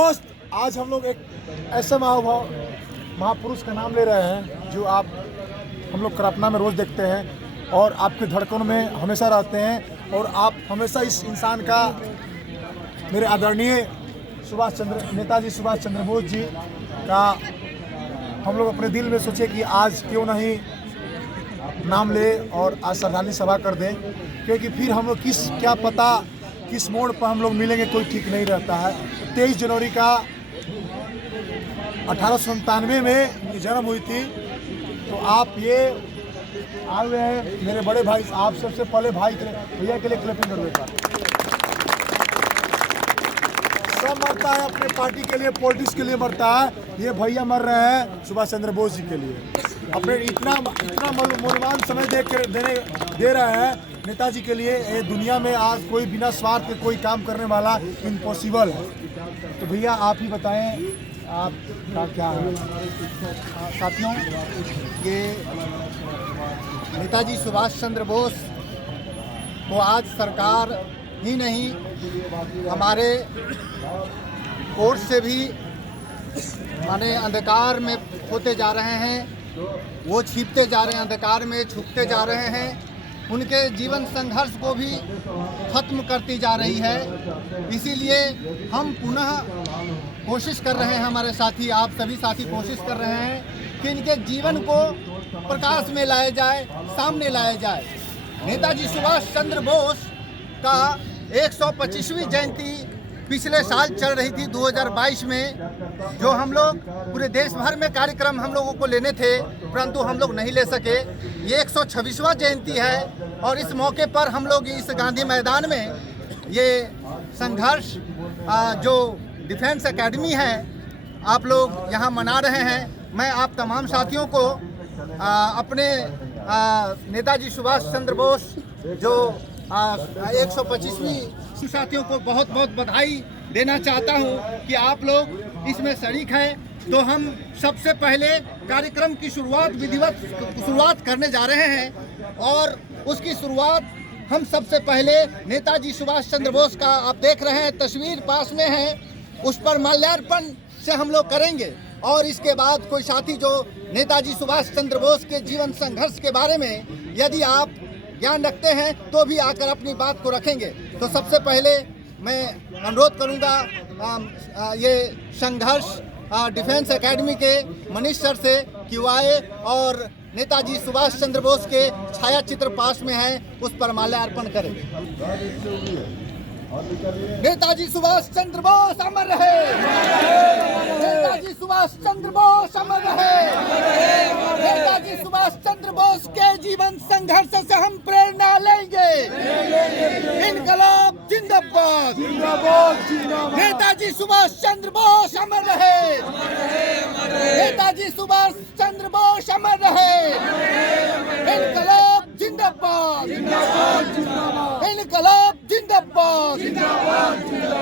दोस्त, आज हम लोग एक ऐसे महापुरुष का नाम ले रहे हैं जो हम लोग कल्पना में रोज़ देखते हैं और आपकी धड़कनों में हमेशा रहते हैं और आप हमेशा इस इंसान का, मेरे आदरणीय नेताजी सुभाष चंद्र बोस जी का हम लोग अपने दिल में सोचे कि आज क्यों नहीं नाम ले और आज श्रद्धांजलि सभा कर दें, क्योंकि फिर हम लोग क्या पता किस मोड़ पर हम लोग मिलेंगे, कोई ठीक नहीं रहता है। 23 जनवरी का 1897 में जन्म हुई थी। तो आप ये आए हुए हैं मेरे बड़े भाई, आप सबसे पहले भैया के लिए क्लैपिंग करवेगा। सब मरता है अपने पार्टी के लिए, पॉलिटिक्स के लिए मरता है, ये भैया मर रहे हैं सुभाष चंद्र बोस जी के लिए। अपने इतना मूल्यवान समय दे रहे हैं नेताजी के लिए। ये दुनिया में आज कोई बिना स्वार्थ के कोई काम करने वाला इम्पॉसिबल है। तो भैया आप ही बताएं आपका क्या है। साथियों, ये नेताजी सुभाष चंद्र बोस को आज सरकार ही नहीं, हमारे कोर्ट से भी माने अंधकार में होते जा रहे हैं, वो छिपते जा रहे हैं, अंधकार में छुपते जा रहे हैं। उनके जीवन संघर्ष को भी खत्म करती जा रही है। इसीलिए हम पुनः कोशिश कर रहे हैं, हमारे साथी, आप सभी साथी कोशिश कर रहे हैं कि इनके जीवन को प्रकाश में लाया जाए, सामने लाया जाए। नेताजी सुभाष चंद्र बोस का 125वीं जयंती पिछले साल चल रही थी 2022 में, जो हम लोग पूरे देश भर में कार्यक्रम हम लोगों को लेने थे, परंतु हम लोग नहीं ले सके। ये 126वां जयंती है और इस मौके पर हम लोग इस गांधी मैदान में ये संघर्ष जो डिफेंस एकेडमी है, आप लोग यहाँ मना रहे हैं। मैं आप तमाम साथियों को अपने नेताजी सुभाष चंद्र बोस जो 125वीं साथियों को बहुत बहुत बधाई देना चाहता हूं कि आप लोग इसमें शरीक हैं। तो हम सबसे पहले कार्यक्रम की विधिवत शुरुआत करने जा रहे हैं और उसकी शुरुआत हम सबसे पहले नेताजी सुभाष चंद्र बोस का, आप देख रहे हैं तस्वीर पास में है, उस पर माल्यार्पण से हम लोग करेंगे। और इसके बाद कोई साथी जो नेताजी सुभाष चंद्र बोस के जीवन संघर्ष के बारे में यदि आप ज्ञान रखते हैं तो भी आकर अपनी बात को रखेंगे। तो सबसे पहले मैं अनुरोध करूंगा ये संघर्ष डिफेंस एकेडमी के मनीष सर से कि वो आए और नेताजी सुभाष चंद्र बोस के छाया चित्र पास में है, उस पर माल्यार्पण करें। नेताजी सुभाष चंद्र बोस अमर रहे। नेताजी सुभाष चंद्र बोस अमर रहे। नेताजी सुभाष चंद्र बोस के जीवन संघर्ष से हम प्रेरणा लेंगे। इनकलाब जिंदाबाद। नेताजी सुभाष चंद्र बोस अमर रहे। नेताजी सुभाष चंद्र बोस अमर रहे। इनकलाब जिंदाबाद। इनकलाब जिंदाबाद।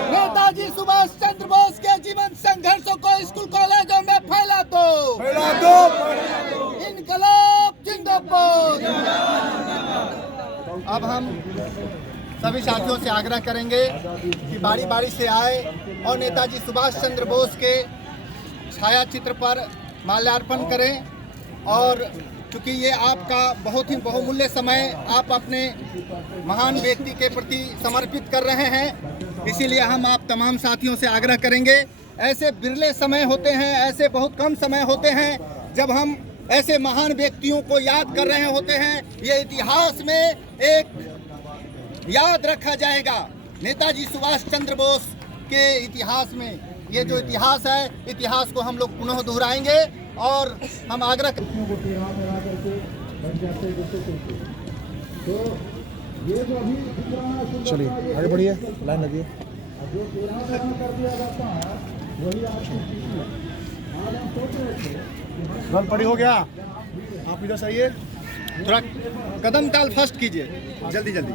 नेताजी सुभाष चंद्र बोस के जीवन संघर्षों को स्कूल कॉलेजों में फैला दो। इनकलाब जिंदाबाद। अब हम सभी साथियों से आग्रह करेंगे कि बारी बारी से आए और नेताजी सुभाष चंद्र बोस के छाया चित्र पर माल्यार्पण करें। और क्योंकि ये आपका बहुत ही बहुमूल्य समय आप अपने महान व्यक्ति के प्रति समर्पित कर रहे हैं, इसीलिए हम आप तमाम साथियों से आग्रह करेंगे। ऐसे बिरले समय होते हैं, ऐसे बहुत कम समय होते हैं जब हम ऐसे महान व्यक्तियों को याद कर रहे होते हैं। ये इतिहास में एक याद रखा जाएगा। नेताजी सुभाष चंद्र बोस के इतिहास में ये जो इतिहास है, इतिहास को हम लोग पुनः दोहराएंगे और हम आग्रह चलिए आगे बढ़िए, लाइन लगिए। गल पड़ी हो गया, आप इधर से आइए, थोड़ा कदम ताल फर्स्ट कीजिए, जल्दी जल्दी।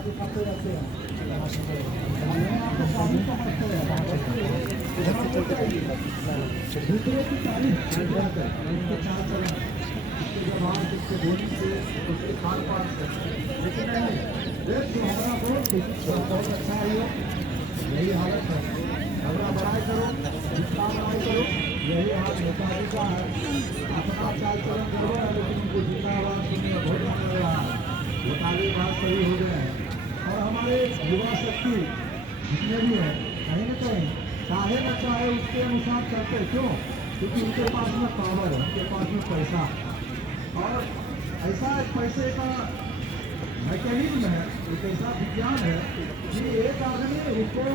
यही हालत है, झगड़ा बढ़ाई करो, जितना यही हाल नेताजी का है। अपना चाल चलन गड़बड़ है, लेकिन उनको जितना आवाज सुनने बहुत मन लग रहा है। नेताजी बात सही हो गए हैं। और हमारे युवा शक्ति जितने भी है, कहीं न कहीं चाहे न चाहे उसके अनुसार चलते। क्यों? क्योंकि उनके पास में पावर है, उनके पास में पैसा है। और ऐसा एक पैसे का मैकेनिज्म है, एक ऐसा विज्ञान है कि एक आदमी उसको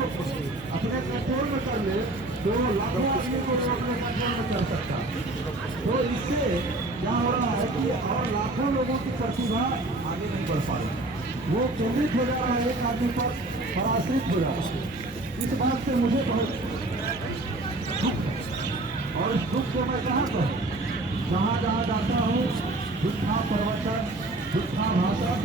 अपने कंट्रोल में कर ले तो लाखों आदमी को वो अपने कंट्रोल में कर सकता है। तो इससे क्या हो रहा है कि और लाखों लोगों की प्रतिभा आगे नहीं बढ़ पा रही, वो केंद्रित हो जा रहा है एक आदमी पर, पराश्रित हो जा रहा है। इस बात से मुझे बहुत दुख है। और इस दुख को मैं कहाँ कहूँ, जहाँ जहाँ जाता हूँ झूठा प्रवचन, झूठा भाषण,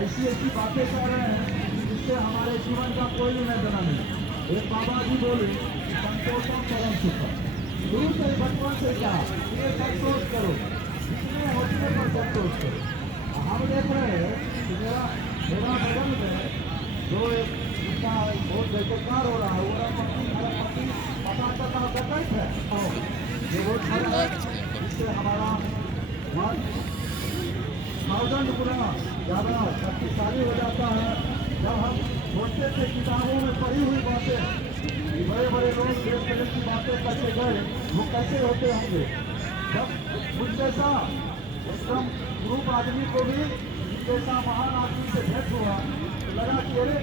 ऐसी ऐसी बातें कर रहे हैं जिससे हमारे जीवन का कोई लेना नहीं। एक बाबा जी बोले संतोषम परम सुखम, दूर से बचपन से क्या ये संतोष करो, जितने होते पर संतोष करो। हम देख रहे हैं कि मेरा बगल में जो एक इसका बहुत बेकार हो रहा है, वो पत्नी पता डकैत है, ये बहुत खड़ा है। इससे हमारा मन 1000 गुना ज़्यादा शक्तिशाली हो जाता है। जब हम सोचते थे किताबों में पढ़ी हुई बातें, बड़े बड़े लोग देश विदेश की बातें करके गए, वो कैसे होते होंगे। जब कुछ जैसा एकदम ग्रुप आदमी को भी जैसा महान आदमी से भेंट हुआ तो लगा कि अरे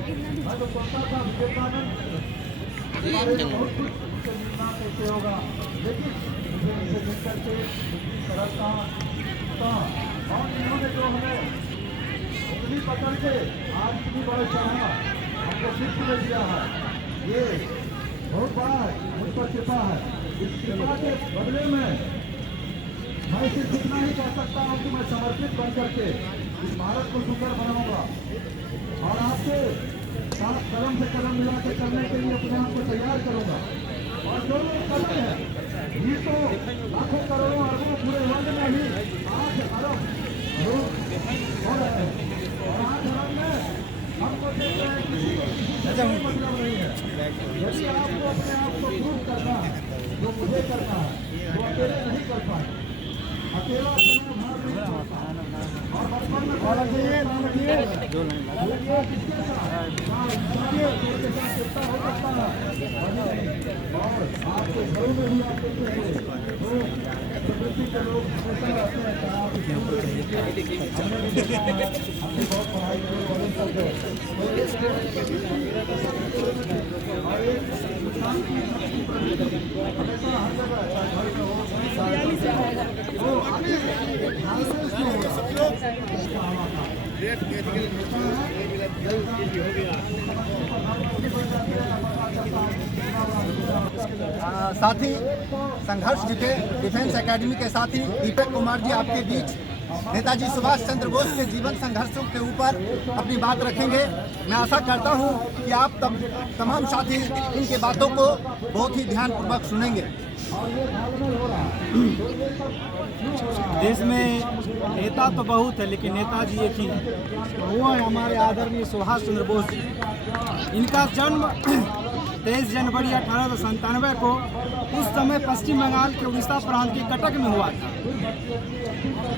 मैं तो सोचता था विवेकानंद बहुत कुछ उनसे मिलना कैसे होगा, लेकिन मुझे उनसे मिल करके उनकी सरलता और इन्होंने जो हमें उंगली पकड़ के आज इतनी बड़ा चाहा हमको सिर्फ ले दिया है, ये बहुत बड़ा मुझ पर कृपा है। इस कृपा के बदले में मैं सिर्फ इतना ही कह सकता हूँ कि मैं समर्पित बन करके इस भारत को सुंदर बनाऊंगा और आपके साथ कदम से कदम मिला के चलने के लिए अपने आप को तैयार करूंगा। और जो लोग कदम है ये तो लाखों करोड़ों अरबों पूरे वर्ल्ड में ही 8 अरब लोग हो रहे हैं। और 8 अरब में हमको देख रहे हैं किसी को मतलब नहीं है। यदि आपको अपने आप को प्रूव करना है, जो मुझे करना है, वो अकेले नहीं कर पाए। अकेला और बचपन में किसके साथ कितना हो सकता है। और आपके घरों में भी आप देखते हैं प्रकृति के लोग हमेशा रहते हैं तनाव की हमने भी देखा है, हमने बहुत पढ़ाई की कॉलेज तक गए और एक शांति हमेशा हर जगह चाहे घर में हो वो आगे साथी संघर्ष डिफेंस एकेडमी के साथी दीपक कुमार जी आपके बीच नेताजी सुभाष चंद्र बोस के जीवन संघर्षों के ऊपर अपनी बात रखेंगे। मैं आशा करता हूं कि आप तमाम साथी इनके बातों को बहुत ही ध्यानपूर्वक सुनेंगे। देश में नेता तो बहुत है, लेकिन नेताजी एक ही है, वो है हमारे आदरणीय सुभाष चंद्र बोस जी। इनका जन्म 23 जनवरी 1897 को उस समय पश्चिम बंगाल के उड़ीसा प्रांत के कटक में हुआ था।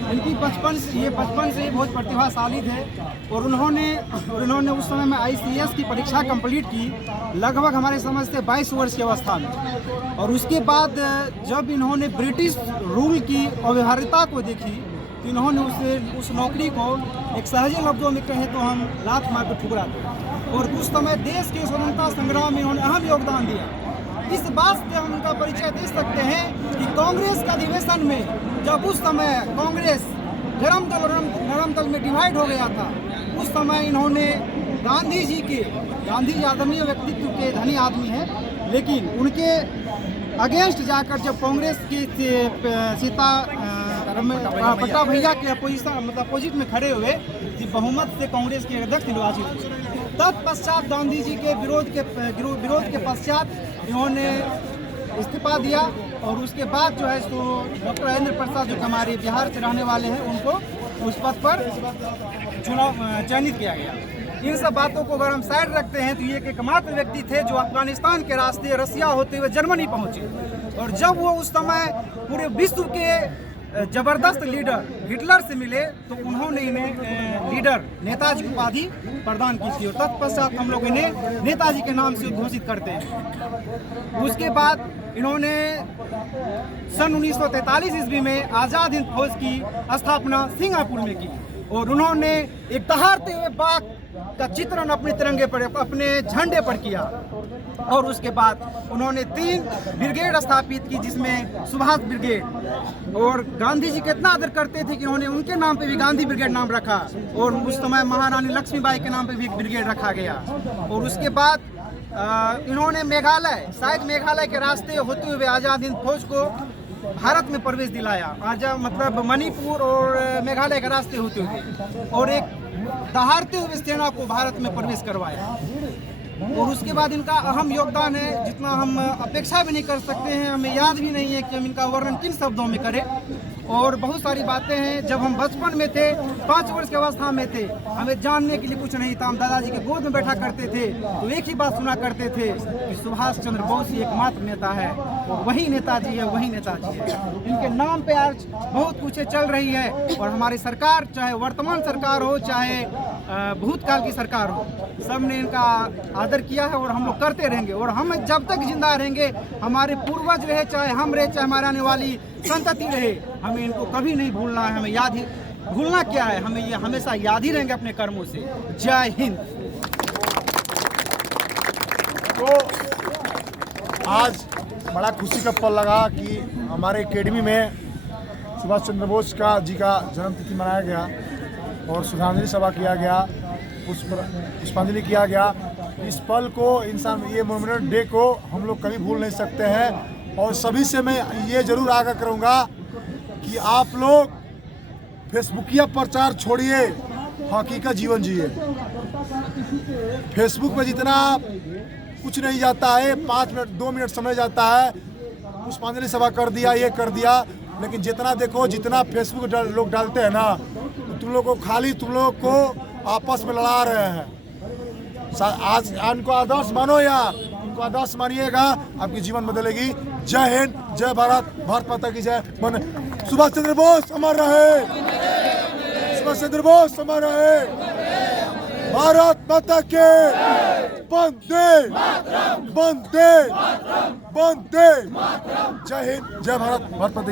इनकी बचपन से ही बहुत प्रतिभाशाली थे और उन्होंने उस समय में ICS की परीक्षा कंप्लीट की, लगभग हमारे समझ से 22 वर्ष की अवस्था में। और उसके बाद जब इन्होंने ब्रिटिश रूल की अव्यवहार्यता को देखी तो इन्होंने उस नौकरी को एक सहजे लफ्जों में कहें तो हम लात मार कर ठुकरा दें। और उस समय देश के स्वतंत्रता संग्राम में इन्होंने अहम योगदान दिया। इस बात से हम उनका परिचय दे सकते हैं कि कांग्रेस के अधिवेशन में जब उस समय कांग्रेस धर्म दल और नरम दल में डिवाइड हो गया था, उस समय इन्होंने गांधी जी आदरणीय व्यक्तित्व के धनी आदमी हैं, लेकिन उनके अगेंस्ट जाकर जब कांग्रेस के सीता पट्टा भैया के अपोजिट में खड़े हुए कि बहुमत से कांग्रेस के अध्यक्ष निर्वाचित हुए। तत्पश्चात गांधी जी के विरोध के पश्चात इन्होंने इस्तीफा दिया और उसके बाद जो है तो डॉक्टर राजेंद्र प्रसाद जो हमारे बिहार से रहने वाले हैं उनको उस पद पर चयनित किया गया। इन सब बातों को अगर हम साइड रखते हैं तो ये एकमात्र व्यक्ति थे जो अफगानिस्तान के रास्ते रसिया होते हुए जर्मनी पहुंचे। और जब वो उस समय पूरे विश्व के जबरदस्त लीडर हिटलर से मिले तो उन्होंने इन्हें लीडर नेताजी की उपाधि प्रदान की थी और तत्पश्चात हम लोग इन्हें नेताजी के नाम से घोषित करते हैं। उसके बाद इन्होंने सन 1943 ईस्वी में आज़ाद हिंद फौज की स्थापना सिंगापुर में की और उन्होंने एक दहाड़ते हुए बाघ का चित्रण अपने तिरंगे पर, अपने झंडे पर किया। और उसके बाद उन्होंने 3 ब्रिगेड स्थापित की, जिसमें सुभाष ब्रिगेड, और गांधी जी कितना आदर करते थे कि उन्होंने उनके नाम पे भी गांधी ब्रिगेड नाम रखा और उस समय महारानी लक्ष्मीबाई के नाम पे भी एक ब्रिगेड रखा गया। और उसके बाद इन्होंने मेघालय, शायद मेघालय के रास्ते होते हुए आज़ाद हिंद फौज को भारत में प्रवेश दिलाया, आजाद मतलब मणिपुर और मेघालय के रास्ते होते हुए, और एक दहाड़ते हुए सेना को भारत में प्रवेश करवाया। और उसके बाद इनका अहम योगदान है, जितना हम अपेक्षा भी नहीं कर सकते हैं, हमें याद भी नहीं है कि हम इनका वर्णन किन शब्दों में करें। और बहुत सारी बातें हैं, जब हम बचपन में थे, 5 वर्ष की अवस्था में थे, हमें जानने के लिए कुछ नहीं था, हम दादाजी के गोद में बैठा करते थे तो एक ही बात सुना करते थे कि सुभाष चंद्र बोस ही एकमात्र नेता है और वही नेताजी है, वही नेताजी है। इनके नाम पे आज बहुत कुछ चल रही है और हमारी सरकार, चाहे वर्तमान सरकार हो चाहे भूतकाल की सरकार हो, सब ने इनका आदर किया है और हम लोग करते रहेंगे। और हम जब तक जिंदा रहेंगे, हमारे पूर्वज रहे, चाहे हम रहे, चाहे हमारे आने वाली संतति रहे, हमें इनको कभी नहीं भूलना है। हमें याद ही, भूलना क्या है, हमें ये हमेशा याद ही रहेंगे अपने कर्मों से। जय हिंद। तो आज बड़ा खुशी का पल लगा कि हमारे एकेडमी में सुभाष चंद्र बोस जी का जन्म तिथि मनाया गया और श्रद्धांजलि सभा किया गया, पुष्पांजलि किया गया। इस पल को, इंसान ये मोमेंट डे को हम लोग कभी भूल नहीं सकते हैं। और सभी से मैं ये जरूर आगाह करूँगा कि आप लोग फेसबुकिया प्रचार छोड़िए, हकीकत जीवन जिए। फेसबुक पे जितना कुछ नहीं जाता है, 5 मिनट 2 मिनट समय जाता है, पुष्पांजलि सभा कर दिया, ये कर दिया, लेकिन जितना देखो, जितना फेसबुक लोग डालते हैं ना, तो तुम लोग को खाली तुम लोग को आपस में लड़ा रहे हैं। आज इनको आदर्श मानो या इनको आदर्श मानिएगा, आपकी जीवन बदलेगी। जय हिंद, जय भारत, भारत माता की जय। सुभाष चंद्र बोस अमर रहे, सुभाष चंद्र बोस अमर रहे, भारत माता के वंदे वंदे वंदे। जय हिंद, जय भारत, भारत माता की जय।